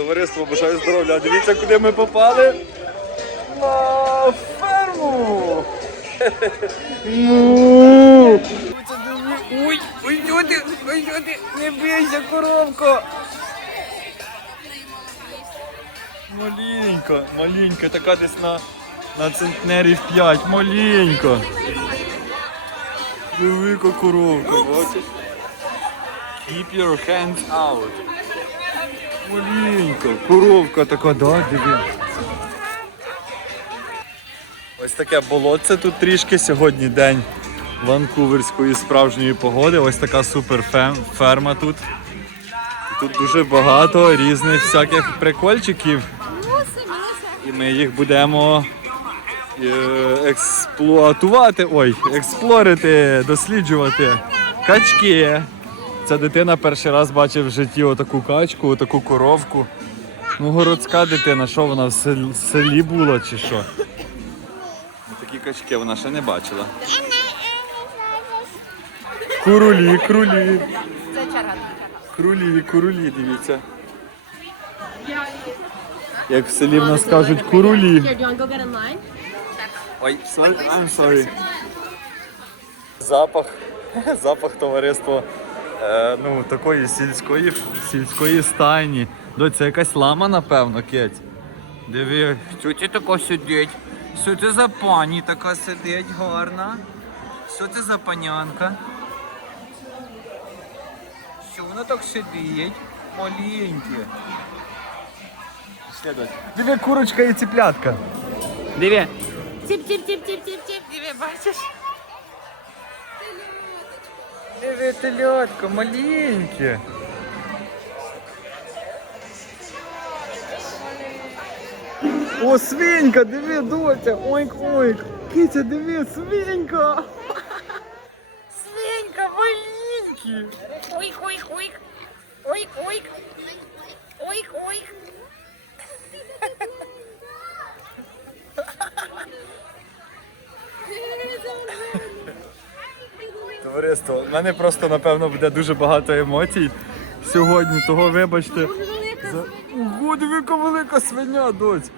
Товариство, бажаю здоров'я. Дивіться, куди ми попали. На ферму. Му. Ой, ой, ти, ой, що не бийся, коровко. Маленька, маленька, така десь на, на центнерів 5, маленька. Велика коровка, бачиш? Keep your hands out. Маленька, коровка така, да, диви. Ось таке болотце тут трішки. Сьогодні день ванкуверської справжньої погоди. Ось така супер ферма тут. Тут дуже багато різних всяких прикольчиків. І ми їх будемо е, експлуатувати, ой, експлорити, досліджувати. Качки. Ця дитина перший раз бачив в житті отаку качку, отаку коровку. Ну, городська дитина, що вона в сел- селі була чи що? Такі качки вона ще не бачила. Курулі, крулі. Крулі, курулі, дивіться. Як в селі в нас кажуть курулі. Ой, sorry, I'm sorry. Запах, запах товариства ну, такої сільської, сільської стайні. Доця якась лама, напевно, кеть. Диви, що це тако сидить? Що це за пані така сидить гарна? Що це за панянка? Що вона так сидить? Маленьке. Пішли. Диви, курочка і ціплятка. Диви. Тіп, тіп, тіп, тіп, тіп, тіп. Диви, бачиш? Диви, телятко, маленьке. О, свинька, диви, доця, ойк, ойк. Киця, диви, свинька. Свинька, маленький. Ойк, ойк, ойк. Ойк, ойк. Ойк, ойк. Товариство, У мене просто, напевно, буде дуже багато емоцій сьогодні, того вибачте. За... Ого, яка велика свиня, доць.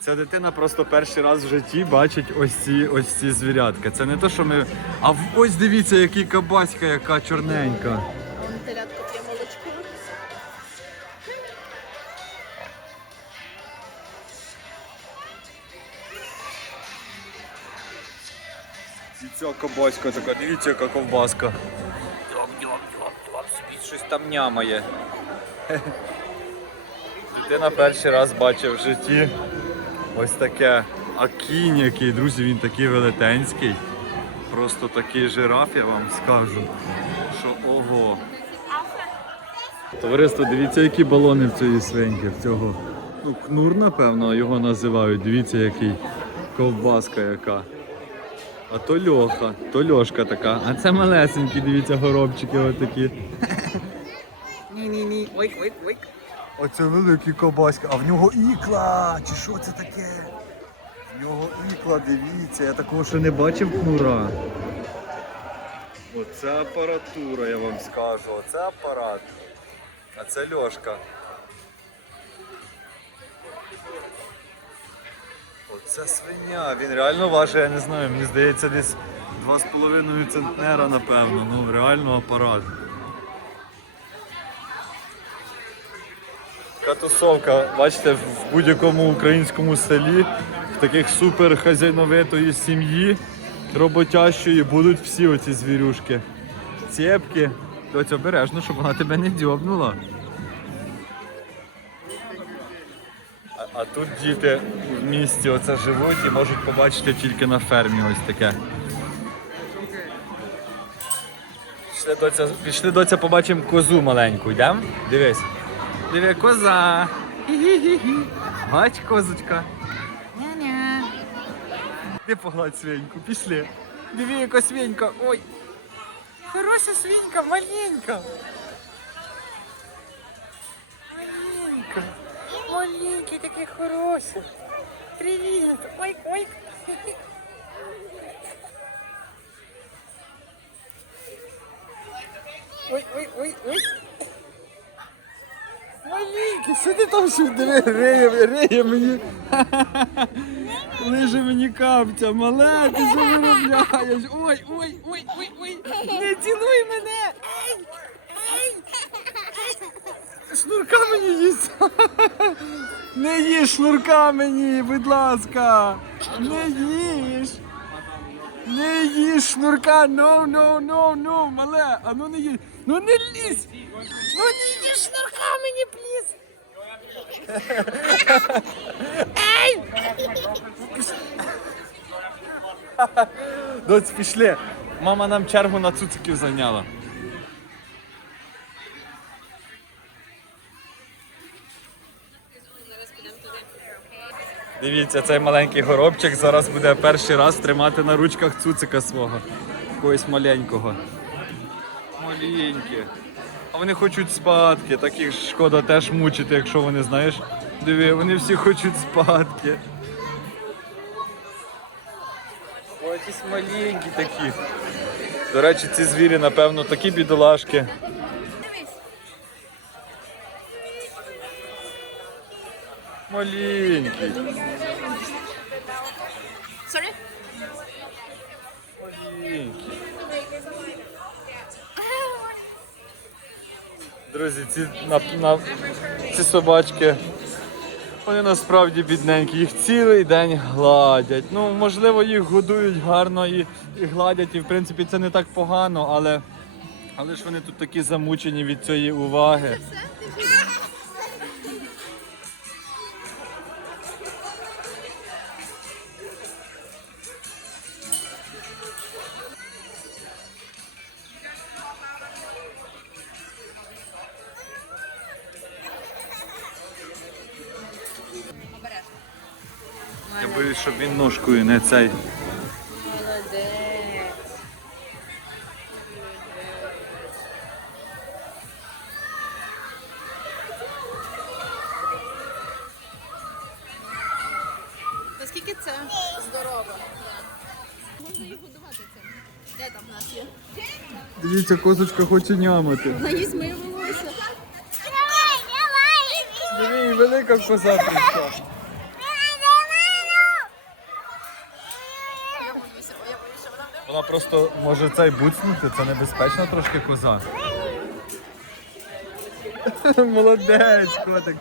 Ця дитина просто перший раз в житті бачить ось ці ось ці звірятка. Це не те, що ми. А ось дивіться, який кабаська, яка чорненька. Ця така, дивіться, яка ковбаска. Собі щось там нямає. Дитина перший раз бачив в житті ось таке. А кінь який, друзі, він такий велетенський. Просто такий жираф, я вам скажу. Що ого. Товариство, дивіться, які балони в цієї свиньки, в цього. Ну, кнур, напевно, його називають. Дивіться, який ковбаска яка. А то Льоха, то Льошка така. А це малесенькі, дивіться, горобчики отакі. Ні-ні-ні, ойк, ойк, ойк. Оце великий кобаська, а в нього ікла! Чи що це таке? В нього ікла, дивіться, я такого ще не бачив кнура. Оце апаратура, я вам скажу, оце апарат. А це Льошка. Оце свиня, він реально важить, я не знаю, мені здається, десь 2,5 центнера, напевно. Ну, реально апарат. Така тусовка, бачите, в будь-якому українському селі, в таких супер хазяйновитої сім'ї, роботящої, будуть всі оці звірюшки. Цепки. Доць, обережно, щоб вона тебе не дьобнула. А, а тут діти в місті оце живуть і можуть побачити тільки на фермі ось таке. Пішли доця, пішли доця побачимо козу маленьку, йдемо? Дивись. Диви, коза. Бач, козочка. Ня-ня. Ти погладь свиньку, пішли. Диви, яка свинька. Ой. Хороша свинька, маленька. Маленька. Маленький такий хороший. Привіт. Ой, ой. Ой, ой, ой, ой. Маленький, що ти там ще диви, риє, риє мені. Лиже мені капця, мале, ти що виробляєш? Ой, ой, ой, ой, ой, не цілуй мене! Шнурка мені їсть! Не їж шнурка мені, будь ласка! Не їж! Не їж шнурка, no, no, no, no, мале, а ну не їж. Ну не лізь! Ну не їж шнурка мені, пліз! Ей! Доць, пішли. Мама нам чергу на цуциків зайняла. Дивіться, цей маленький горобчик зараз буде перший раз тримати на ручках цуцика свого. Якогось маленького. Маленькі. А вони хочуть спадки, таких шкода теж мучити, якщо вони, знаєш. Диви, вони всі хочуть спадки. Якісь маленькі такі. До речі, ці звірі, напевно, такі бідолашки. Маленький. Sorry? Маленький. Друзі, ці, на, на, ці собачки, вони насправді бідненькі, їх цілий день гладять. Ну, можливо, їх годують гарно і, і гладять, і в принципі це не так погано, але, але ж вони тут такі замучені від цієї уваги. Боюсь, щоб він ножкою не цей. Молодець. Наскільки це здорово? Можна їх годувати цим. Де там в нас є? Дивіться, козочка хоче нямати. Наїсть моє волосся. Диви, велика коза прийшла. Я боюся, бо я боюся, вона просто може цей буцнути, це небезпечна трошки коза. Молодець, котик.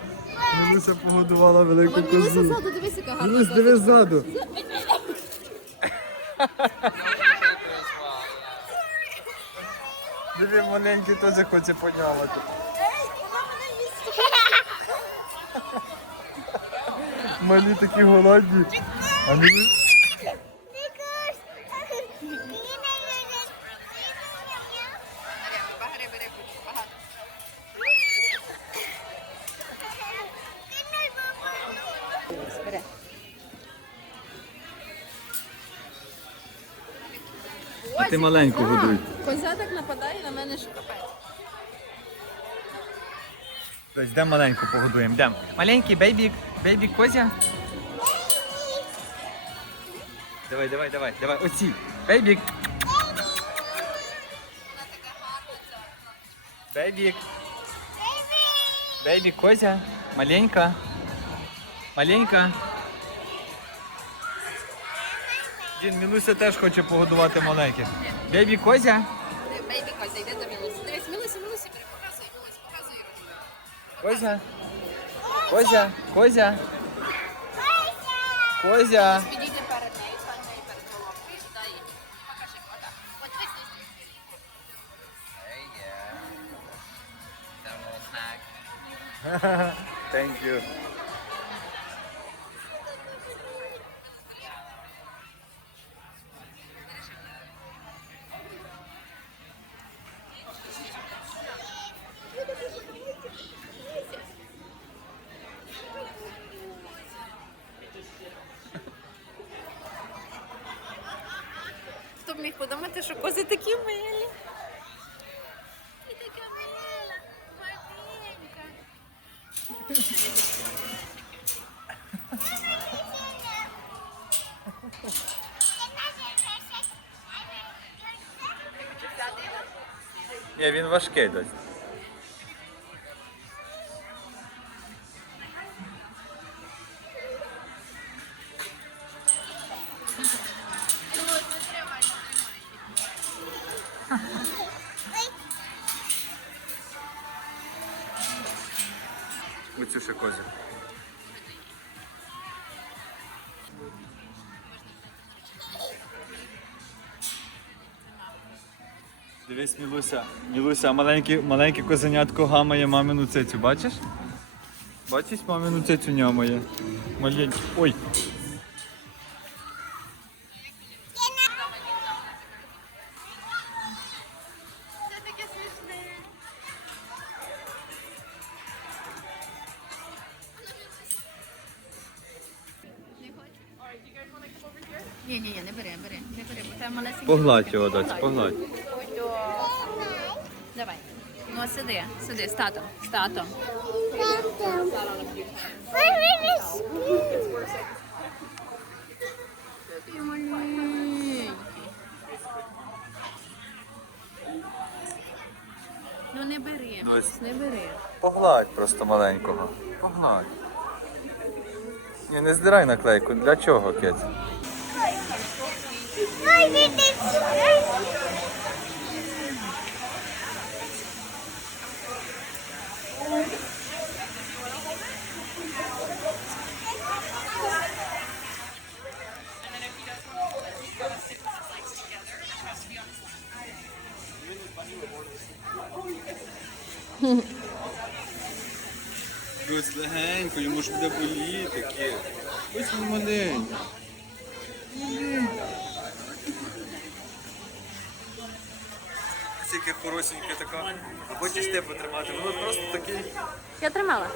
Милуся погодувала велику козу. ззаду, дивись, яка гарна. Дивись, дивись ззаду. Диви, маленький теж хоче понямати. Малі такі голодні. А не ти маленьку годуй. Козя так нападає на мене, що капець. Тобто йдемо маленьку погодуємо. Йдемо. Маленький бейбік, бейбік Козя. Давай, давай, давай, давай. Оці. Бейбік. Бейбік. Бейбік Козя. Маленька. Маленька. Дін, Мілуся теж хоче погодувати маленьких. Бейбі Козя. Бейбі Козя, йде до Мілусі. Дивись, Мілусі, Мілусі, бери, показуй, Мілусі, показуй. Козя. Козя. Козя. Козя. Підійди перед нею, стань нею перед головкою, дай їй. Покажи, отак. От ось ось. Thank you. Міг подумати, що кози такі милі? І така мила, маленька. Ні, він важкий дось. Оцю ще. Дивись, Мілуся, Мілуся, маленьке, маленьке козенятко гамає мамину цицю, бачиш? Бачиш, мамину цицю нямає. Маленький. Ой. Не бери, бери, не бери, бо це малесенький. Погладь його, доць, погладь. Давай. Ну, сиди, сиди, з татом, з татом. Такий маленький. Ну не бери, не бери. Погладь просто маленького. Погладь. Ні, не здирай наклейку. Для чого, кець? Ось легенько, йому ж буде боліти, кіт. Ось він маленький. Тільки хорошеньке така. А хочеш ти потримати? Воно просто такий. Я тримала.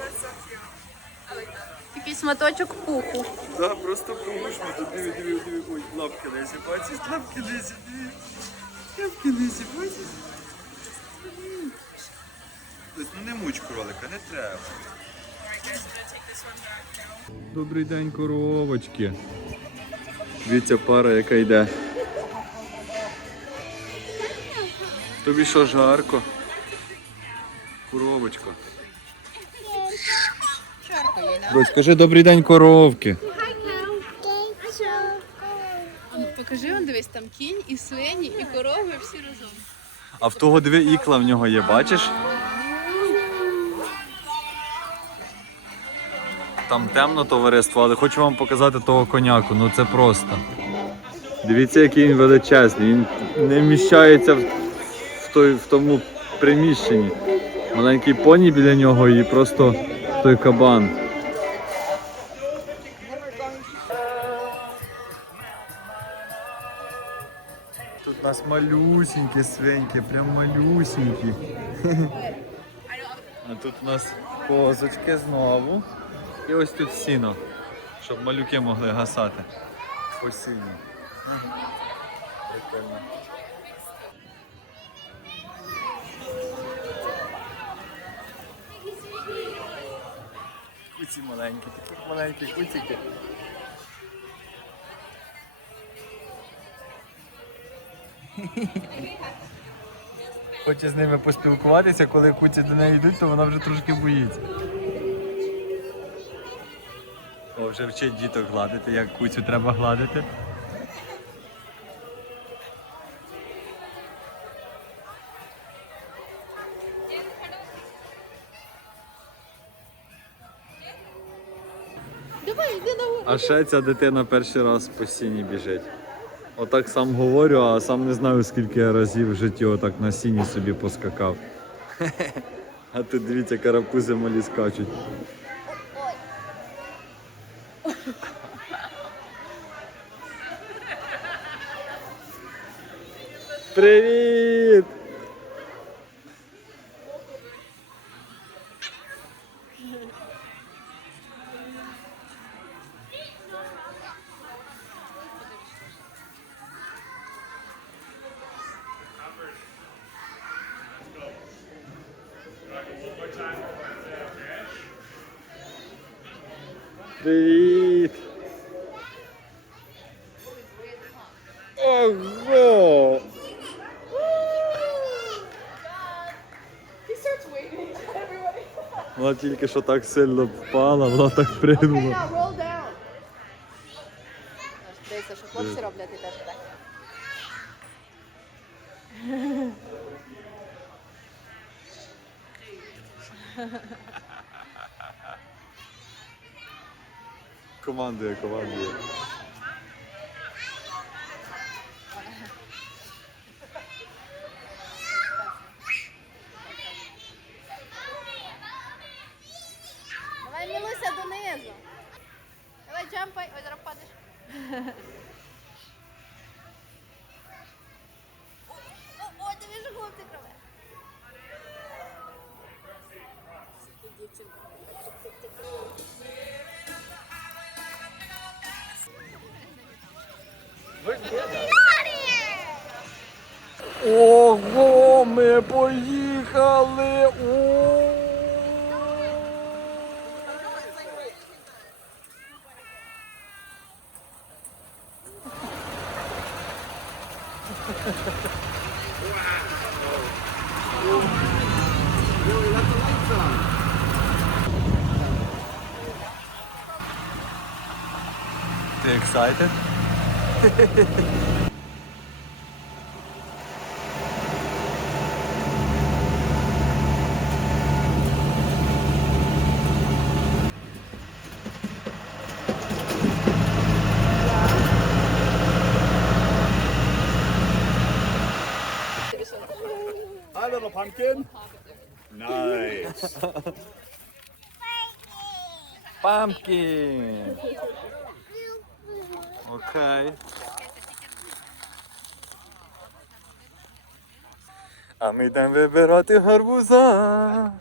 Такий сматочок пуху. Да, просто погушно. Тут диви, диви, диви. Ой, лапки лезі, бачиш? Лапки лезі, диви. Лапки лезі, бачиш? Ось, Ну не муч кролика, не треба. Добрий день, коровочки. Дивіться пара, яка йде. Тобі що жарко? Коровочка. Дось, скажи добрий день, коровки. Ну, Покажи, он дивись, там кінь і свині, і корови всі разом. А в того дві ікла в нього є, бачиш? Там темно товариство, але хочу вам показати того коняку. Ну це просто. Дивіться, який він величезний. Він не вміщається в, той, в тому приміщенні. Маленький поні біля нього і просто той кабан. Тут у нас малюсенькі свиньки, прям малюсенькі. А тут у нас козочки знову. І ось тут сіно, щоб малюки могли гасати. По сіні. Прикольно. Куці маленькі, такі маленькі куціки. Хоче з ними поспілкуватися, коли куці до неї йдуть, то вона вже трошки боїться. О, вже вчить діток гладити, як куцю треба гладити. А ще ця дитина перший раз по сіні біжить. Отак сам говорю, а сам не знаю, скільки я разів в житті отак на сіні собі поскакав. А тут дивіться, карапузи малі скачуть. Привіт! Вона тільки що так сильно впала, вона так пригнула. Дивіться, що хлопці роблять і теж так. Командує, командує. Мілуся. Давай, джампай. Ой, зараз падеш. О, диви, що хлопчик. Ого, ми поїхали! О! Ти excited? Hi, little pumpkin. Nice. Pumpkin. Окей. А ми йдемо вибирати гарбуза.